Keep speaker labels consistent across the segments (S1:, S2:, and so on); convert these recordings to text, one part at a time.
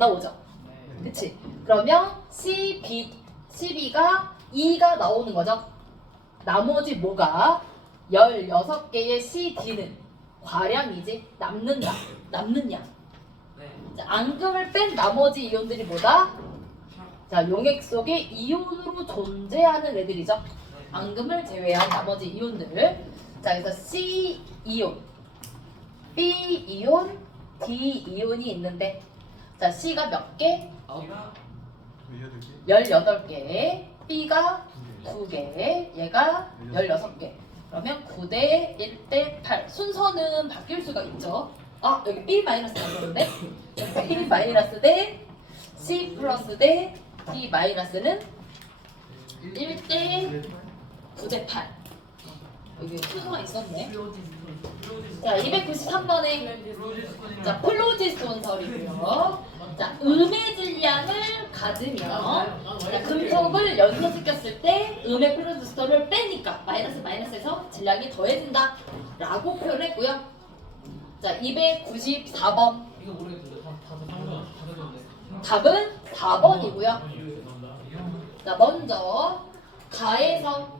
S1: 나오죠. 그치? 그러면 C, B, CB가 2가 나오는 거죠. 나머지 뭐가 16개의 CD는 과량이지 남는 양, 남는 양. 자, 앙금을 뺀 나머지 이온들이 뭐다? 자, 용액 속에 이온으로 존재하는 애들이죠. 앙금을 제외한 나머지 이온들. 자, 그래서 C 이온, B 이온, D 이온이 있는데, 자, C가 몇 개? 18개, B가 2개, 얘가 16개. 그러면 9대 1대 8. 순서는 바뀔 수가 있죠. 아, 여기 B 마이너스 나오는데? B 마이너스 대 C 플러스 대 D 마이너스는 1대 9대 8. 여기 순서가 있었네. 자, 293번에 자, 플로지스톤 설이고요. 자, 음의 질량을 가지면 자, 금속을 연소시켰을 때 음의 플로지스톤을 빼니까 마이너스 마이너스에서 질량이 더해진다 라고 표현했고요. 자, 294번
S2: 이거 모르겠는데 다 다들 상관 다들 건데.
S1: 답은 4번이고요. 자, 먼저 가에서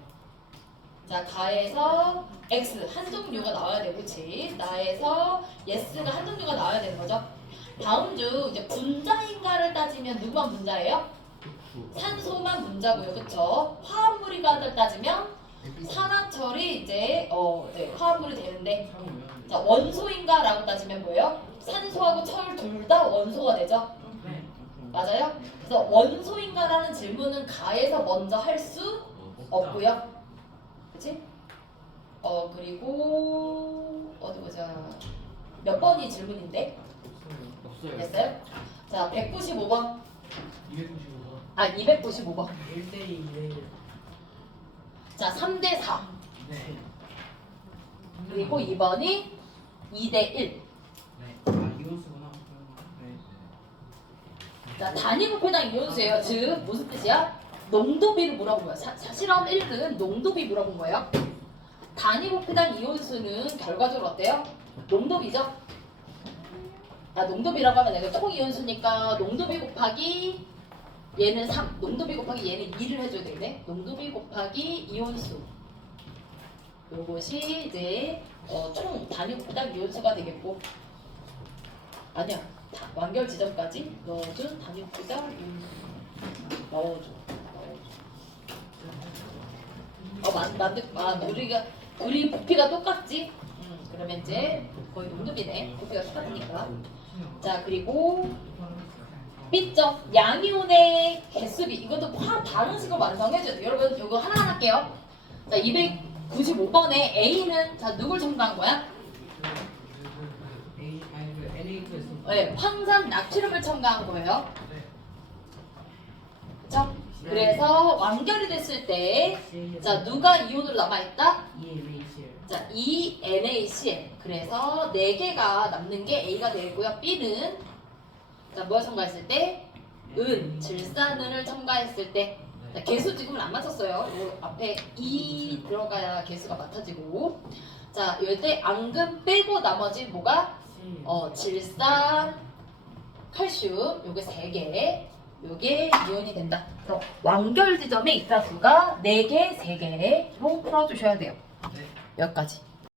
S1: 자, 가에서 x 한 종류가 나와야 되고 그치? 나에서 yes가 한 종류가 나와야 되는 거죠. 다음 중 이제 분자인가를 따지면 누구만 분자예요? 산소만 분자고요. 그쵸? 화합물인가를 따지면 산화철이 이제 어, 네, 화합물이 되는데 자, 원소인가라고 따지면 뭐예요? 산소하고 철 둘 다 원소가 되죠. 맞아요? 그래서 원소인가라는 질문은 가에서 먼저 할 수 없고요. 그치? 어 그리고 어디 보자. 몇 번이 질문인데?
S2: 없어요.
S1: 됐어요? 자, 195번.
S2: 295번.
S1: 아, 295번.
S2: 1대2 2대1.
S1: 자, 3대 4.
S2: 네.
S1: 그리고 2번이 2대 1.
S2: 네. 아 이온수구나. 네.
S1: 자, 단위 부패당 이온수예요. 즉 무슨 뜻이야? 농도비를 물어본 거야. 사, 사- 실험 1등 농도비 물어본 거예요. 단위 부패당 이온수는 결과적으로 어때요? 농도비죠? 아, 농도비라고 하면 내가 총 이온수니까 농도비 곱하기 얘는 3, 농도비 곱하기 얘는 2를 해줘야 되네. 농도비 곱하기 이온수. 요것이 이제 어, 총 단위부패당 이온수가 되겠고 아니야. 다- 완결 지점까지 넣어준 단위부패당 이온수. 넣어줘. 어, 만, 만들, 아, 우리가, 우리 부피가 똑같지? 음, 그러면 이제 거의 농도비네. 부피가 똑같으니까. 자, 그리고 B점 양이온의 개수비. 이것도 화 반응식을 완성해줘야 돼요. 여러분, 이거 하나하나 할게요. 자, 295번에 A는, 자, 누굴 첨가한 거야?
S2: A 아니 그 NA2에서.
S1: 네, 황산 나트륨을 첨가한 거예요. 그쵸? 그래서 완결이 됐을 때, 자, 누가 이온으로 남아있다? 자, E ENaCl. 그래서 4개가 남는 게 A가 되고요. B는 자, 뭐 첨가했을 때? 은, 질산은을 첨가했을 때. 자, 개수 지금은 안 맞췄어요. 요 앞에 E 들어가야 개수가 맞춰지고. 자, 이때 앙금 빼고 나머지 뭐가? 어, 질산, 칼슘, 요게 3개. 요게 이온이 된다. 그래서 완결 지점에 이타 수가 4개, 3개로 풀어주셔야 돼요.
S2: 네.
S1: 여기까지.